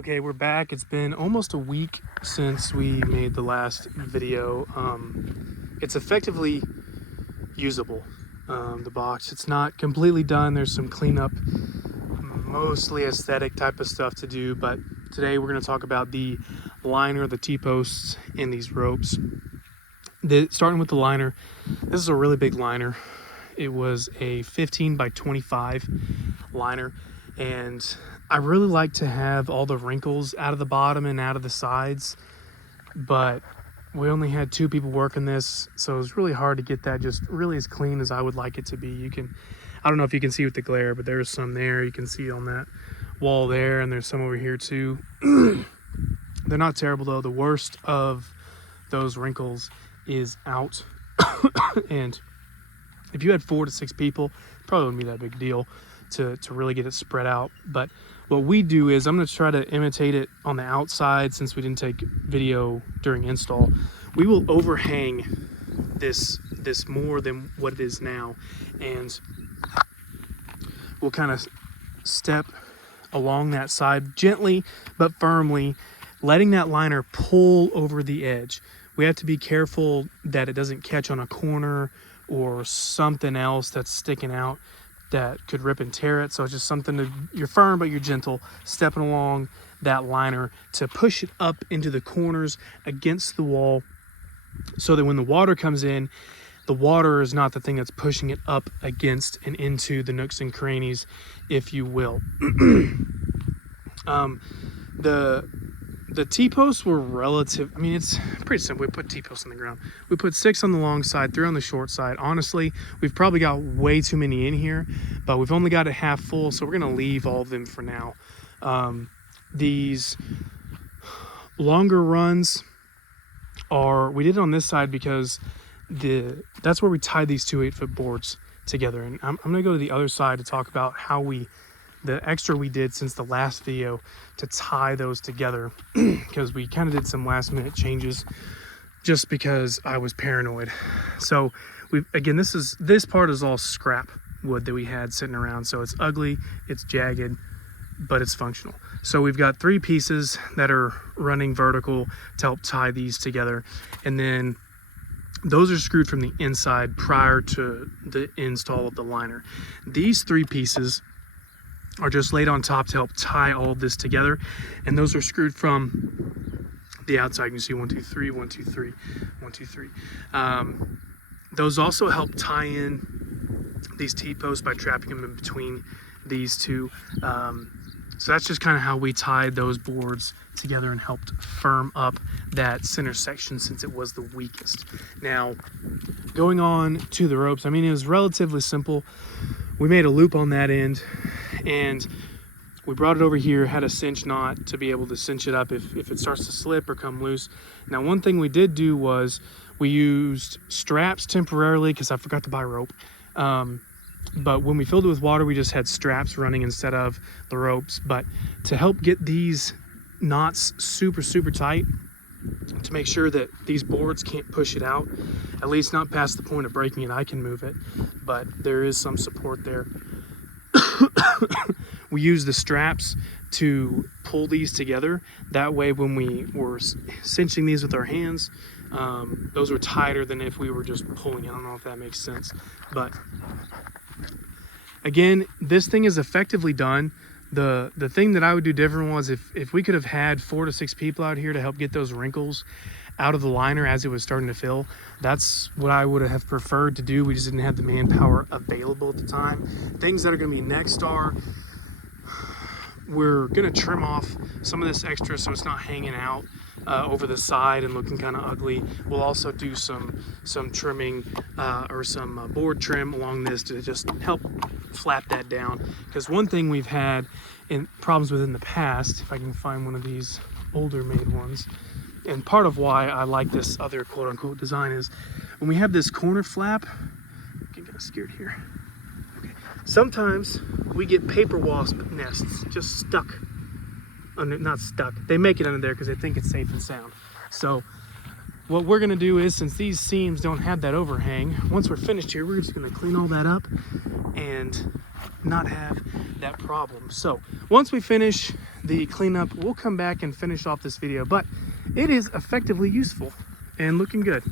Okay, we're back. It's been almost a week since we made the last video. It's effectively usable, the box. It's not completely done. There's some cleanup, mostly aesthetic type of stuff to do, but today we're going to talk about the liner, the T-posts, and these ropes. Starting with the liner, this is a really big liner. It was a 15 by 25 liner, and I really like to have all the wrinkles out of the bottom and out of the sides, but we only had 2 people working this, so it was really hard to get that just really as clean as I would like it to be. I don't know if you can see with the glare, but there's some there. You can see on that wall there, and there's some over here too. They're not terrible though. The worst of those wrinkles is out. And if you had 4 to 6 people, probably wouldn't be that big a deal to really get it spread out. But what we do is, I'm going to try to imitate it on the outside since we didn't take video during install. We will overhang this more than what it is now, and we'll kind of step along that side gently but firmly, letting that liner pull over the edge. We have to be careful that it doesn't catch on a corner or something else that's sticking out that could rip and tear it. So it's just something you're firm but you're gentle, stepping along that liner to push it up into the corners against the wall, so that when the water comes in, the water is not the thing that's pushing it up against and into the nooks and crannies, if you will. The T-posts were relative. I mean, it's pretty simple. We put T-posts on the ground. We put 6 on the long side, 3 on the short side. Honestly, we've probably got way too many in here, but we've only got it half full, so we're going to leave all of them for now. These longer runs we did it on this side because that's where we tied these 2 8-foot boards together. And I'm going to go to the other side to talk about how the extra we did since the last video to tie those together, because we kind of did some last minute changes just because I was paranoid. So this part is all scrap wood that we had sitting around, so it's ugly, it's jagged, but it's functional. So we've got 3 pieces that are running vertical to help tie these together, and then those are screwed from the inside prior to the install of the liner. These 3 pieces are just laid on top to help tie all of this together, and those are screwed from the outside. You can see 1 2 3 1 2 3 1 2 3. Those also help tie in these T-posts by trapping them in between these 2. So that's just kind of how we tied those boards together and helped firm up that center section since it was the weakest. Now, going on to the ropes, I mean, it was relatively simple. We made a loop on that end, and we brought it over here, had a cinch knot to be able to cinch it up if it starts to slip or come loose. Now, one thing we did do was we used straps temporarily because I forgot to buy rope. But when we filled it with water, we just had straps running instead of the ropes. But to help get these knots super, super tight, to make sure that these boards can't push it out, at least not past the point of breaking it, I can move it, but there is some support there. We use the straps to pull these together. That way, when we were cinching these with our hands, those were tighter than if we were just pulling. I don't know if that makes sense, but again, this thing is effectively done. The thing that I would do different was if we could have had 4 to 6 people out here to help get those wrinkles out of the liner as it was starting to fill. That's what I would have preferred to do. We just didn't have the manpower available at the time. Things that are going to be next are, we're going to trim off some of this extra so it's not hanging out over the side and looking kind of ugly. We'll also do some trimming or some board trim along this to just help flap that down. Because one thing we've had problems with in the past, if I can find one of these older made ones, and part of why I like this other quote-unquote design is when we have this corner flap, I'm getting kind of scared here. Okay. Sometimes we get paper wasp nests just stuck under, not stuck, they make it under there because they think it's safe and sound. So what we're going to do is, since these seams don't have that overhang, once we're finished here, we're just going to clean all that up and not have that problem. So once we finish the cleanup, we'll come back and finish off this video, but it is effectively useful and looking good.